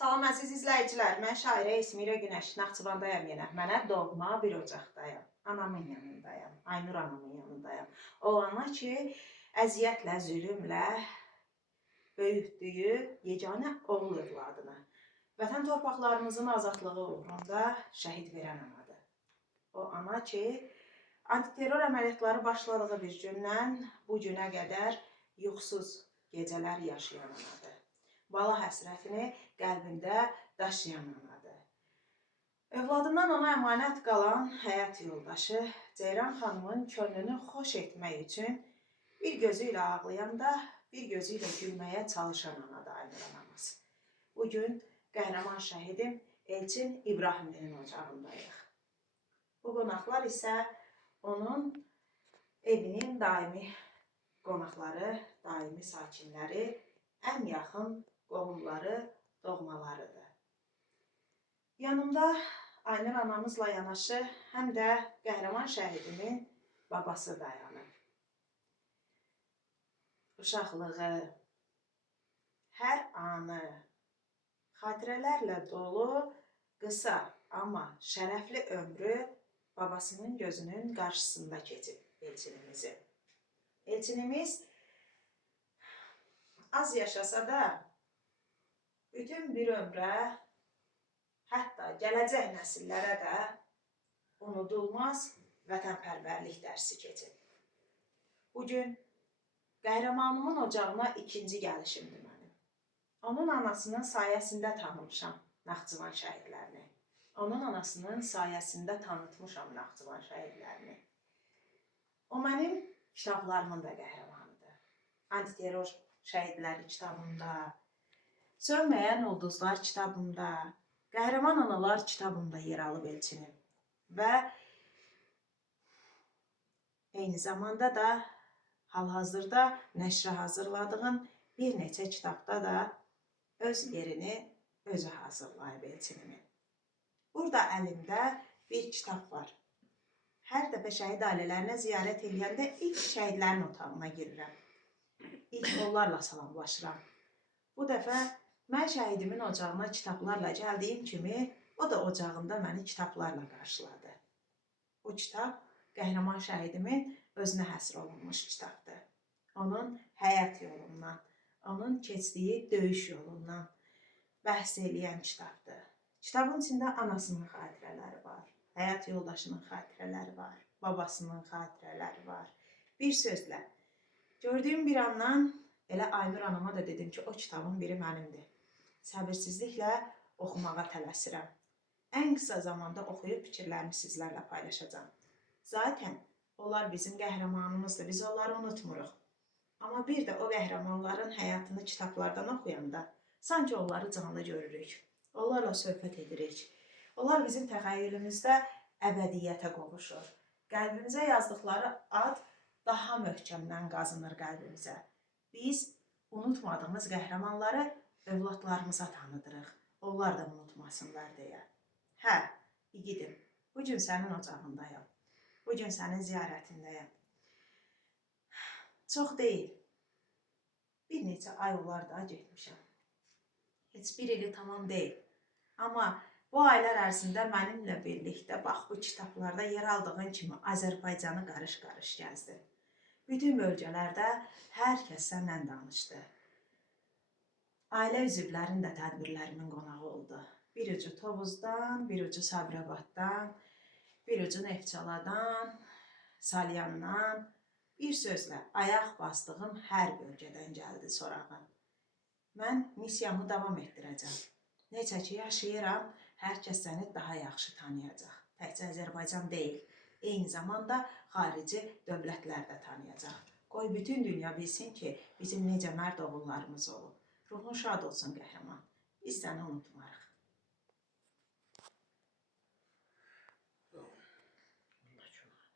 Salam əziz izləyicilər, mən şairə Esmirə Günəş, Naxçıvandayam yenə. Mənə doğma bir ocaqdayam. Anamın yanındayam, Aynur anamın yanındayam. O ana ki, əziyyətlə, zülmlə böyütdüyü yeganə oğul övladını vətən torpaqlarımızın azadlığı uğrunda şəhid verən anadır. O ana ki, antiterror əməliyyatları başladığı bir gündən bu günə qədər yuxusuz gecələr yaşayan anadır. Bala həsrətini qəlbində daşıyan anadır. Övladından ona əmanət qalan həyat yoldaşı Ceyran xanımın könlünü xoş etmək üçün bir gözü ilə ağlayanda, bir gözü ilə gülməyə çalışan anadır Aynur anamız. Bugün qəhrəman şəhidim Elçin İbrahimlinin ocağındayıq. Bu qonaqlar isə onun evinin daimi qonaqları, daimi sakinləri, ən yaxın qohumları, doğmalarıdır. Yanımda Aynur anamızla yanaşı həm də qəhrəman şəhidimin babası dayanır. Uşaqlığı, hər anı xatirələrlə dolu, qısa, amma şərəfli ömrü babasının gözünün qarşısında keçib Elçinimizin. Elçinimiz az yaşasa da bütün bir ömrə, hətta gələcək nəsillərə də unudulmaz vətənpərvərlik dərsi keçib. Bugün qəhrəmanımın ocağına ikinci gəlişimdir mənim. Onun anasının sayəsində tanımışam Naxçıvan şəhidlərini. Onun anasının sayəsində tanıtmışam Naxçıvan şəhidlərini. O mənim kitablarımın da qəhrəmanıdır. Antiterror şəhidləri kitabımda, Sönməyən ulduzlar kitabımda, Qəhrəman analar kitabımda yer alıb Elçinim. Və eyni zamanda da hal-hazırda nəşrə hazırladığım bir neçə kitabda da öz yerini özü hazırlayıb Elçinimin. Burada əlimdə bir kitab var. Hər dəfə şəhid ailələrinə ziyarət edəndə ilk şəhidlərin otağına girirəm. İlk onlarla salamlaşıram. Bu dəfə mən şəhidimin ocağına kitablarla gəldiyim kimi, o da ocağında məni kitablarla qarşıladı. Bu kitab qəhrəman şəhidimin özünə həsr olunmuş kitabdır. Onun həyat yolundan, onun keçdiyi döyüş yolundan bəhs eləyən kitabdır. Kitabın içində anasının xatirələri var, həyat yoldaşının xatirələri var, babasının xatirələri var. Bir sözlə, gördüyüm bir andan elə Aynur anama da dedim ki, o kitabın biri mənimdir. Səbirsizliklə oxumağa tələsirəm. Ən qısa zamanda oxuyub fikirlərimi sizlərlə paylaşacağım. Zaten onlar bizim qəhrəmanımızdır, biz onları unutmuruq. Amma bir də o qəhrəmanların həyatını kitablardan oxuyanda sanki onları canlı görürük. Onlarla söhbət edirik. Onlar bizim təxəyyülümüzdə əbədiyyətə qovuşur. Qəlbimizə yazdıqları ad daha möhkəmdən qazınır qəlbimizə. Biz unutmadığımız qəhrəmanları övladlarımıza tanıdırıq. Onlar da unutmasınlar deyə. Hə, igidim, bugün sənin ocağındayam. Bugün sənin ziyarətindəyəm. Çox deyil. Bir neçə ay olar da getmişəm. Heç bir ili tamam deyil. Amma bu aylar ərzində mənimlə birlikdə bax bu kitablarda yer aldığın kimi Azərbaycanı qarış-qarış gəzdi. Bütün bölgələrdə hər kəs səndən danışdı. Ailə üzvlərin də tədbirlərimin qonağı oldu. Bir ucu Tovuzdan, bir ucu Sabirabaddan, bir ucu Neftçaladan, Salyandan, bir sözlə ayaq bastığım hər bölgədən gəldi sorağım. Mən missiyamı davam etdirəcəm. Necə ki yaşayıram, hər kəs səni daha yaxşı tanıyacaq. Təkcə Azərbaycan deyil, eyni zamanda xarici dövlətlər də tanıyacaq. Qoy bütün dünya bilsin ki, bizim necə mərd oğullarımız olub. Ruhun şad olsun qəhrəman. Biz səni unutmarıq.